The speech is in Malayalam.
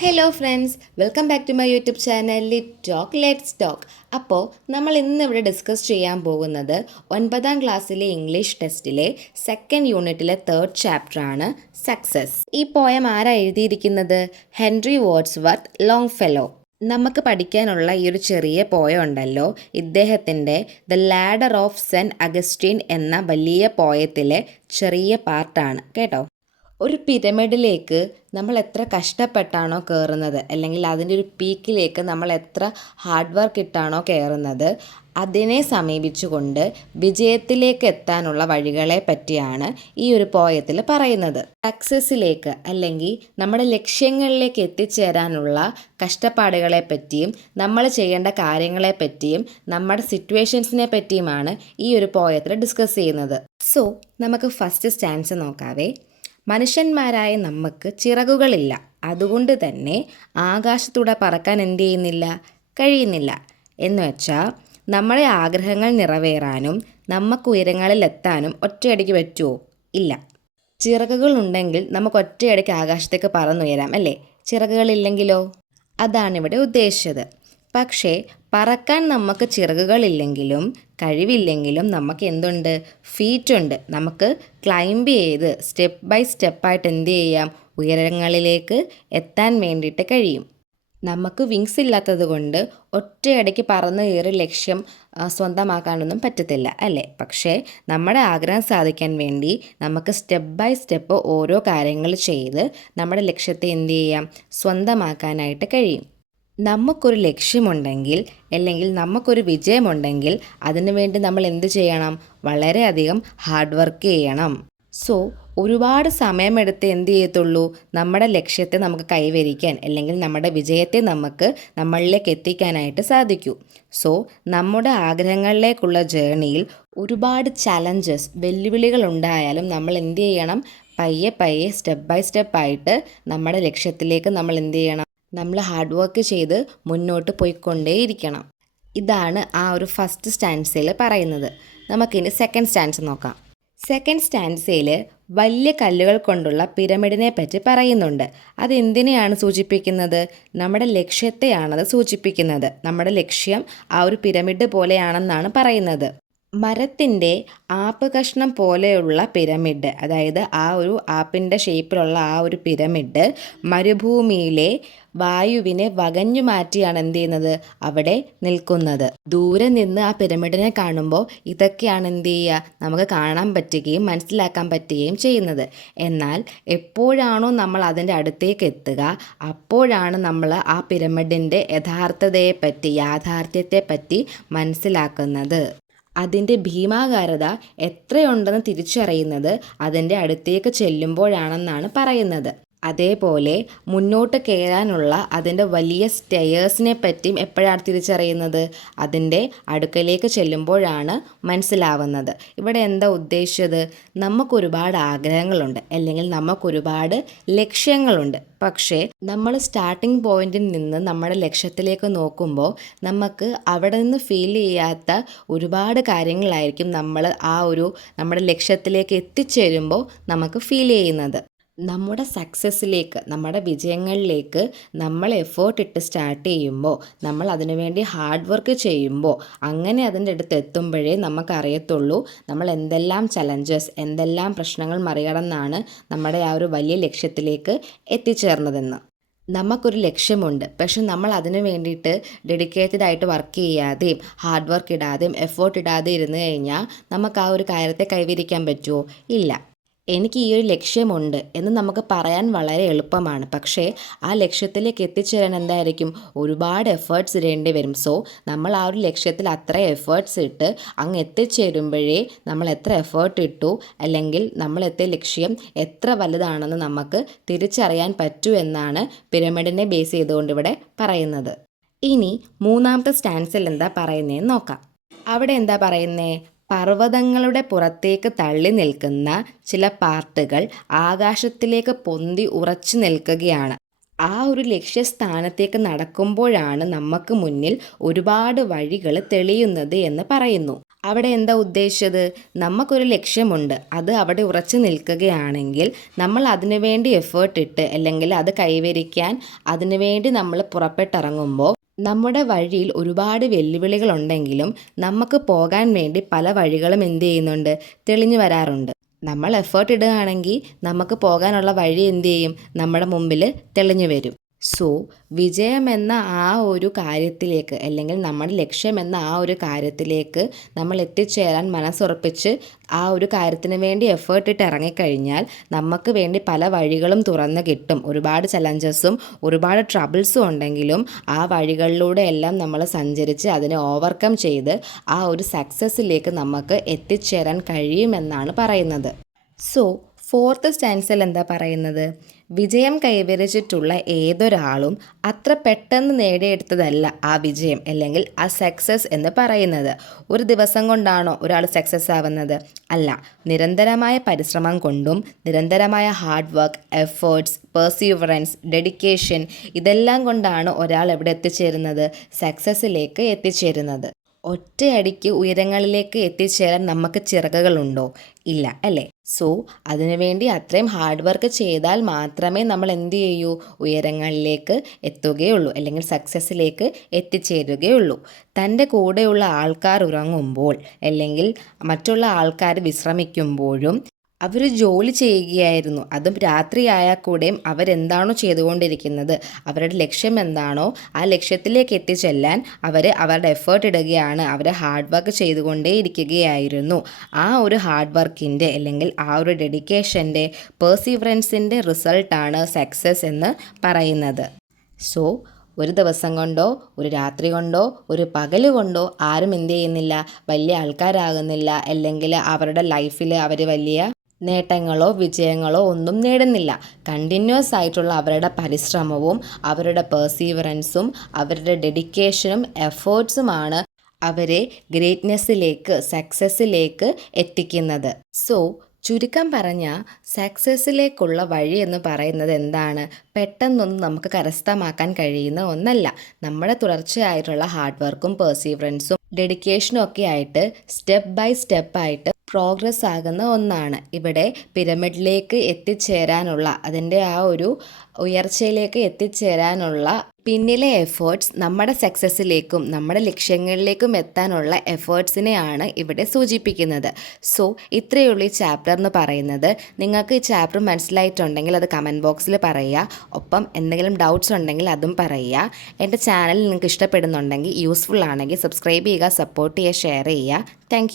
Hello friends, welcome back to my YouTube channel lit talk let's talk. അപ്പോൾ നമ്മൾ ഇന്ന് ഇവിടെ ഡിസ്കസ് ചെയ്യാൻ പോകുന്നത് 9ാം ക്ലാസ്സിലെ ഇംഗ്ലീഷ് ടെസ്റ്റിലെ സെക്കൻഡ് യൂണിറ്റിലെ തേർഡ് ചാപ്റ്ററാണ് സക്സസ്. ഈ പോയം ആരാ എഴുതിയിരിക്കുന്നത്? Henry Wordsworth Longfellow. നമുക്ക് പഠിക്കാനുള്ള ഈ ഒരു ചെറിയ പോയം ഉണ്ടല്ലോ, ഇദ്ദേഹത്തിൻ്റെ the ladder of Saint Augustine എന്ന വലിയ പോയത്തിലെ ചെറിയ പാർട്ടാണ് കേട്ടോ. ഒരു പിരമിഡിലേക്ക് നമ്മൾ എത്ര കഷ്ടപ്പെട്ടാണോ കയറുന്നത്, അല്ലെങ്കിൽ അതിൻ്റെ ഒരു പീക്കിലേക്ക് നമ്മൾ എത്ര ഹാർഡ് വർക്ക് ഇട്ടാണോ കയറുന്നത്, അതിനെ സമീപിച്ചുകൊണ്ട് വിജയത്തിലേക്ക് എത്താനുള്ള വഴികളെ പറ്റിയാണ് ഈ ഒരു പോയത്തിൽ പറയുന്നത്. സക്സസ്സിലേക്ക് അല്ലെങ്കിൽ നമ്മുടെ ലക്ഷ്യങ്ങളിലേക്ക് എത്തിച്ചേരാനുള്ള കഷ്ടപ്പാടുകളെ പറ്റിയും നമ്മൾ ചെയ്യേണ്ട കാര്യങ്ങളെ പറ്റിയും നമ്മുടെ സിറ്റുവേഷൻസിനെ പറ്റിയുമാണ് ഈ ഒരു പോയത്തിൽ ഡിസ്കസ് ചെയ്യുന്നത്. സോ നമുക്ക് ഫസ്റ്റ് സ്റ്റാൻസ് നോക്കാവേ. മനുഷ്യന്മാരായ നമുക്ക് ചിറകുകളില്ല, അതുകൊണ്ട് തന്നെ ആകാശത്തൂടെ പറക്കാൻ എന്ത് ചെയ്യുന്നില്ല, കഴിയുന്നില്ല. എന്ന് വെച്ചാൽ നമ്മുടെ ആഗ്രഹങ്ങൾ നിറവേറാനും നമുക്ക് ഉയരങ്ങളിലെത്താനും ഒറ്റയടിക്ക് പറ്റുമോ? ഇല്ല. ചിറകുകളുണ്ടെങ്കിൽ നമുക്ക് ഒറ്റയടിക്ക് ആകാശത്തേക്ക് പറന്നുയരാം അല്ലേ? ചിറകുകളില്ലെങ്കിലോ? അതാണിവിടെ ഉദ്ദേശിച്ചത്. പക്ഷേ പറക്കാൻ നമുക്ക് ചിറകുകളില്ലെങ്കിലും കഴിവില്ലെങ്കിലും നമുക്ക് എന്തുണ്ട്? ഫീറ്റുണ്ട്. നമുക്ക് ക്ലൈംബ് ചെയ്ത് സ്റ്റെപ്പ് ബൈ സ്റ്റെപ്പായിട്ട് എന്ത് ചെയ്യാം? ഉയരങ്ങളിലേക്ക് എത്താൻ വേണ്ടിയിട്ട് കഴിയും. നമുക്ക് വിങ്സ് ഇല്ലാത്തത് കൊണ്ട് ഒറ്റയടിക്ക് പറന്ന് കയറി ലക്ഷ്യം സ്വന്തമാക്കാനൊന്നും പറ്റത്തില്ല അല്ലേ? പക്ഷേ നമ്മുടെ ആഗ്രഹം സാധിക്കാൻ വേണ്ടി നമുക്ക് സ്റ്റെപ്പ് ബൈ സ്റ്റെപ്പ് ഓരോ കാര്യങ്ങൾ ചെയ്ത് നമ്മുടെ ലക്ഷ്യത്തെ എന്ത് ചെയ്യാം? സ്വന്തമാക്കാനായിട്ട് കഴിയും. നമുക്കൊരു ലക്ഷ്യമുണ്ടെങ്കിൽ അല്ലെങ്കിൽ നമുക്കൊരു വിജയമുണ്ടെങ്കിൽ അതിനുവേണ്ടി നമ്മൾ എന്ത് ചെയ്യണം? വളരെയധികം ഹാർഡ് വർക്ക് ചെയ്യണം. സോ ഒരുപാട് സമയമെടുത്ത് എന്ത് ചെയ്യത്തുള്ളൂ? നമ്മുടെ ലക്ഷ്യത്തെ നമുക്ക് കൈവരിക്കാൻ അല്ലെങ്കിൽ നമ്മുടെ വിജയത്തെ നമുക്ക് നമ്മളിലേക്ക് എത്തിക്കാനായിട്ട് സാധിക്കൂ. സോ നമ്മുടെ ആഗ്രഹങ്ങളിലേക്കുള്ള ജേർണിയിൽ ഒരുപാട് ചലഞ്ചസ്, വെല്ലുവിളികൾ ഉണ്ടായാലും നമ്മൾ എന്ത് ചെയ്യണം? പയ്യെ പയ്യെ സ്റ്റെപ്പ് ബൈ സ്റ്റെപ്പായിട്ട് നമ്മുടെ ലക്ഷ്യത്തിലേക്ക് നമ്മൾ എന്ത് ചെയ്യണം? നമ്മൾ ഹാർഡ് വർക്ക് ചെയ്ത് മുന്നോട്ട് പോയിക്കൊണ്ടേയിരിക്കണം. ഇതാണ് ആ ഒരു ഫസ്റ്റ് സ്റ്റാൻസയിൽ പറയുന്നത്. നമുക്കിനി സെക്കൻഡ് സ്റ്റാൻസ് നോക്കാം. സെക്കൻഡ് സ്റ്റാൻസയിൽ വലിയ കല്ലുകൾ കൊണ്ടുള്ള പിരമിഡിനെ പറ്റി പറയുന്നുണ്ട്. അതെന്തിനെയാണ് സൂചിപ്പിക്കുന്നത്? നമ്മുടെ ലക്ഷ്യത്തെയാണത് സൂചിപ്പിക്കുന്നത്. നമ്മുടെ ലക്ഷ്യം ആ ഒരു പിരമിഡ് പോലെയാണെന്നാണ് പറയുന്നത്. മരത്തിൻ്റെ ആപ്പ് കഷ്ണം പോലെയുള്ള പിരമിഡ്, അതായത് ആ ഒരു ആപ്പിൻ്റെ ഷേപ്പിലുള്ള ആ ഒരു പിരമിഡ് മരുഭൂമിയിലെ വായുവിനെ വകഞ്ഞു മാറ്റിയാണ് എന്ത് ചെയ്യുന്നത്? അവിടെ നിൽക്കുന്നത്. ദൂരെ നിന്ന് ആ പിരമിഡിനെ കാണുമ്പോൾ ഇതൊക്കെയാണ് എന്ത് ചെയ്യുക? നമുക്ക് കാണാൻ പറ്റുകയും മനസ്സിലാക്കാൻ പറ്റുകയും ചെയ്യുന്നത്. എന്നാൽ എപ്പോഴാണോ നമ്മൾ അതിൻ്റെ അടുത്തേക്ക് എത്തുക, അപ്പോഴാണ് നമ്മൾ ആ പിരമിഡിൻ്റെ യാഥാർത്ഥ്യത്തെപ്പറ്റി മനസ്സിലാക്കുന്നത്. അതിൻ്റെ ഭീമാകാരത എത്രയുണ്ടെന്ന് തിരിച്ചറിയുന്നത് അതിൻ്റെ അടുത്തേക്ക് ചെല്ലുമ്പോഴാണെന്നാണ് പറയുന്നത്. അതേപോലെ മുന്നോട്ട് കയറാനുള്ള അതിൻ്റെ വലിയ സ്റ്റെയേഴ്സിനെ പറ്റിയും എപ്പോഴാണ് തിരിച്ചറിയുന്നത്? അതിൻ്റെ അടുക്കലേക്ക് ചെല്ലുമ്പോഴാണ് മനസ്സിലാവുന്നത്. ഇവിടെ എന്താ ഉദ്ദേശിച്ചത്? നമുക്കൊരുപാട് ആഗ്രഹങ്ങളുണ്ട് അല്ലെങ്കിൽ നമുക്കൊരുപാട് ലക്ഷ്യങ്ങളുണ്ട്. പക്ഷേ നമ്മൾ സ്റ്റാർട്ടിംഗ് പോയിന്റിൽ നിന്ന് നമ്മുടെ ലക്ഷ്യത്തിലേക്ക് നോക്കുമ്പോൾ നമുക്ക് അവിടെ നിന്ന് ഫീൽ ചെയ്യാത്ത ഒരുപാട് കാര്യങ്ങളായിരിക്കും നമ്മുടെ ലക്ഷ്യത്തിലേക്ക് എത്തിച്ചേരുമ്പോൾ നമുക്ക് ഫീൽ ചെയ്യുന്നത്. നമ്മുടെ സക്സസ്സിലേക്ക്, നമ്മുടെ വിജയങ്ങളിലേക്ക് നമ്മൾ എഫേർട്ട് ഇട്ട് സ്റ്റാർട്ട് ചെയ്യുമ്പോൾ, നമ്മൾ അതിനുവേണ്ടി ഹാർഡ് വർക്ക് ചെയ്യുമ്പോൾ, അങ്ങനെ അതിൻ്റെ അടുത്ത് എത്തുമ്പോഴേ നമുക്കറിയത്തുള്ളൂ നമ്മൾ എന്തെല്ലാം ചലഞ്ചസ്, എന്തെല്ലാം പ്രശ്നങ്ങൾ മറികടന്നാണ് നമ്മുടെ ആ ഒരു വലിയ ലക്ഷ്യത്തിലേക്ക് എത്തിച്ചേർന്നതെന്ന്. നമുക്കൊരു ലക്ഷ്യമുണ്ട്, പക്ഷെ നമ്മൾ അതിന് വേണ്ടിയിട്ട് ഡെഡിക്കേറ്റഡ് ആയിട്ട് വർക്ക് ചെയ്യാതെയും ഹാർഡ് വർക്ക് ഇടാതെയും എഫേർട്ട് ഇടാതെ ഇരുന്ന് കഴിഞ്ഞാൽ നമുക്ക് ആ ഒരു കാര്യത്തെ കൈവരിക്കാൻ പറ്റുമോ? ഇല്ല. എനിക്ക് ഈ ഒരു ലക്ഷ്യമുണ്ട് എന്ന് നമുക്ക് പറയാൻ വളരെ എളുപ്പമാണ്. പക്ഷേ ആ ലക്ഷ്യത്തിലേക്ക് എത്തിച്ചേരാൻ എന്തായിരിക്കും? ഒരുപാട് എഫേർട്സ് ഇടേണ്ടി വരും. സോ നമ്മൾ ആ ഒരു ലക്ഷ്യത്തിൽ അത്ര എഫേർട്സ് ഇട്ട് അങ്ങ് എത്തിച്ചേരുമ്പോഴേ നമ്മൾ എത്ര എഫേർട്ട് ഇട്ടു അല്ലെങ്കിൽ നമ്മൾ എത്തിയ ലക്ഷ്യം എത്ര വലുതാണെന്ന് നമുക്ക് തിരിച്ചറിയാൻ പറ്റൂ എന്നാണ് പിരമിഡിനെ ബേസ് ചെയ്തുകൊണ്ട് ഇവിടെ പറയുന്നത്. ഇനി മൂന്നാമത്തെ സ്റ്റാൻസിൽ എന്താ പറയുന്നതെന്ന് നോക്കാം. അവിടെ എന്താ പറയുന്നേ? പർവ്വതങ്ങളുടെ പുറത്തേക്ക് തള്ളി നിൽക്കുന്ന ചില പാർട്ടുകൾ ആകാശത്തിലേക്ക് പൊന്തി ഉറച്ചു നിൽക്കുകയാണ്. ആ ഒരു ലക്ഷ്യസ്ഥാനത്തേക്ക് നടക്കുമ്പോഴാണ് നമുക്ക് മുന്നിൽ ഒരുപാട് വഴികൾ തെളിയുന്നത് എന്ന് പറയുന്നു. അവിടെ എന്താ ഉദ്ദേശിച്ചത്? നമുക്കൊരു ലക്ഷ്യമുണ്ട്, അത് അവിടെ ഉറച്ചു നിൽക്കുകയാണെങ്കിൽ നമ്മൾ അതിനു വേണ്ടി എഫേർട്ട് ഇട്ട് അല്ലെങ്കിൽ അത് കൈവരിക്കാൻ അതിനുവേണ്ടി നമ്മൾ പുറപ്പെട്ടിറങ്ങുമ്പോൾ നമ്മുടെ വഴിയിൽ ഒരുപാട് വെല്ലുവിളികളുണ്ടെങ്കിലും നമുക്ക് പോകാൻ വേണ്ടി പല വഴികളും എന്ത് ചെയ്യുന്നുണ്ട്, തെളിഞ്ഞു വരാറുണ്ട്. നമ്മൾ എഫേർട്ട് ഇടുകയാണെങ്കിൽ നമുക്ക് പോകാനുള്ള വഴി എന്ത് ചെയ്യും, നമ്മുടെ മുമ്പിൽ തെളിഞ്ഞു വരും. സോ വിജയമെന്ന ആ ഒരു കാര്യത്തിലേക്ക് അല്ലെങ്കിൽ നമ്മുടെ ലക്ഷ്യമെന്ന ആ ഒരു കാര്യത്തിലേക്ക് നമ്മൾ എത്തിച്ചേരാൻ മനസ്സുറപ്പിച്ച് ആ ഒരു കാര്യത്തിന് വേണ്ടി എഫേർട്ട് ഇട്ട് ഇറങ്ങിക്കഴിഞ്ഞാൽ നമുക്ക് വേണ്ടി പല വഴികളും തുറന്ന് കിട്ടും. ഒരുപാട് ചലഞ്ചസും ഒരുപാട് ട്രബിൾസും ഉണ്ടെങ്കിലും ആ വഴികളിലൂടെ എല്ലാം നമ്മൾ സഞ്ചരിച്ച് അതിനെ ഓവർകം ചെയ്ത് ആ ഒരു സക്സസ്സിലേക്ക് നമുക്ക് എത്തിച്ചേരാൻ കഴിയുമെന്നാണ് പറയുന്നത്. സോ ഫോർത്ത് സ്റ്റാൻസിൽ എന്താ പറയുന്നത്? വിജയം കൈവരിച്ചിട്ടുള്ള ഏതൊരാളും അത്ര പെട്ടെന്ന് നേടിയെടുത്തതല്ല ആ വിജയം അല്ലെങ്കിൽ ആ സക്സസ് എന്ന് പറയുന്നത്. ഒരു ദിവസം കൊണ്ടാണോ ഒരാൾ സക്സസ് ആവുന്നത്? അല്ല. നിരന്തരമായ പരിശ്രമം കൊണ്ടും നിരന്തരമായ hard work, efforts, perseverance, dedication ഇതെല്ലാം കൊണ്ടാണ് ഒരാൾ എവിടെ എത്തിച്ചേരുന്നത്? സക്സസ്സിലേക്ക് എത്തിച്ചേരുന്നത്. ഒറ്റയടിക്ക് ഉയരങ്ങളിലേക്ക് എത്തിച്ചേരാൻ നമുക്ക് ചിറകുകളുണ്ടോ? ഇല്ല അല്ലേ? സോ അതിനുവേണ്ടി അത്രയും ഹാർഡ് വർക്ക് ചെയ്താൽ മാത്രമേ നമ്മൾ എന്ത് ചെയ്യൂ, ഉയരങ്ങളിലേക്ക് എത്തുകയുള്ളൂ അല്ലെങ്കിൽ സക്സസ്സിലേക്ക് എത്തിച്ചേരുകയുള്ളൂ. തൻ്റെ കൂടെയുള്ള ആൾക്കാർ ഉറങ്ങുമ്പോൾ അല്ലെങ്കിൽ മറ്റുള്ള ആൾക്കാർ വിശ്രമിക്കുമ്പോഴും അവർ ജോലി ചെയ്യുകയായിരുന്നു. അതും രാത്രിയായാൽ കൂടെയും അവരെന്താണോ ചെയ്തുകൊണ്ടിരിക്കുന്നത്, അവരുടെ ലക്ഷ്യം എന്താണോ ആ ലക്ഷ്യത്തിലേക്ക് എത്തിച്ചെല്ലാൻ അവരുടെ എഫേർട്ട് ഇടുകയാണ്, അവർ ഹാർഡ് വർക്ക് ചെയ്തുകൊണ്ടേ ഇരിക്കുകയായിരുന്നു. ആ ഒരു ഹാർഡ് വർക്കിൻ്റെ അല്ലെങ്കിൽ ആ ഒരു ഡെഡിക്കേഷൻ്റെ, പെർസീവറൻസിൻ്റെ റിസൾട്ടാണ് സക്സസ് എന്ന് പറയുന്നത്. സോ ഒരു ദിവസം കൊണ്ടോ ഒരു രാത്രി കൊണ്ടോ ഒരു പകൽ കൊണ്ടോ ആരും എന്ത് ചെയ്യുന്നില്ല, വലിയ ആൾക്കാരാകുന്നില്ല അല്ലെങ്കിൽ അവരുടെ ലൈഫിൽ അവർ വലിയ നേട്ടങ്ങളോ വിജയങ്ങളോ ഒന്നും നേടുന്നില്ല. കണ്ടിന്യൂസ് ആയിട്ടുള്ള അവരുടെ പരിശ്രമവും അവരുടെ പെർസീവറൻസും അവരുടെ ഡെഡിക്കേഷനും എഫേർട്സുമാണ് അവരെ ഗ്രേറ്റ്നെസ്സിലേക്ക്, സക്സസ്സിലേക്ക് എത്തിക്കുന്നത്. സോ ചുരുക്കം പറഞ്ഞാൽ സക്സസ്സിലേക്കുള്ള വഴി എന്ന് പറയുന്നത് എന്താണ്? പെട്ടെന്നൊന്നും നമുക്ക് കരസ്ഥമാക്കാൻ കഴിയുന്ന ഒന്നല്ല. നമ്മുടെ തുടർച്ചയായിട്ടുള്ള ഹാർഡ് വർക്കും പെർസീവറൻസും ഡെഡിക്കേഷനും ഒക്കെ ആയിട്ട് സ്റ്റെപ്പ് ബൈ സ്റ്റെപ്പായിട്ട് പ്രോഗ്രസ് ആകുന്ന ഒന്നാണ്. ഇവിടെ പിരമിഡിലേക്ക് എത്തിച്ചേരാനുള്ള അതിൻ്റെ ആ ഒരു ഉയർച്ചയിലേക്ക് എത്തിച്ചേരാനുള്ള പിന്നിലെ എഫേർട്സ് നമ്മുടെ സക്സസ്സിലേക്കും നമ്മുടെ ലക്ഷ്യങ്ങളിലേക്കും എത്താനുള്ള എഫേർട്സിനെയാണ് ഇവിടെ സൂചിപ്പിക്കുന്നത്. സോ ഇത്രയുള്ള ഈ ചാപ്റ്റർ എന്ന് പറയുന്നത്. നിങ്ങൾക്ക് ഈ ചാപ്റ്റർ മനസ്സിലായിട്ടുണ്ടെങ്കിൽ അത് കമൻറ്റ് ബോക്സിൽ പറയുക. ഒപ്പം എന്തെങ്കിലും ഡൗട്ട്സ് ഉണ്ടെങ്കിൽ അതും പറയുക. എൻ്റെ ചാനൽ നിങ്ങൾക്ക് ഇഷ്ടപ്പെടുന്നുണ്ടെങ്കിൽ, യൂസ്ഫുൾ ആണെങ്കിൽ സബ്സ്ക്രൈബ് ചെയ്യുക, സപ്പോർട്ട് ചെയ്യുക, ഷെയർ ചെയ്യുക. താങ്ക്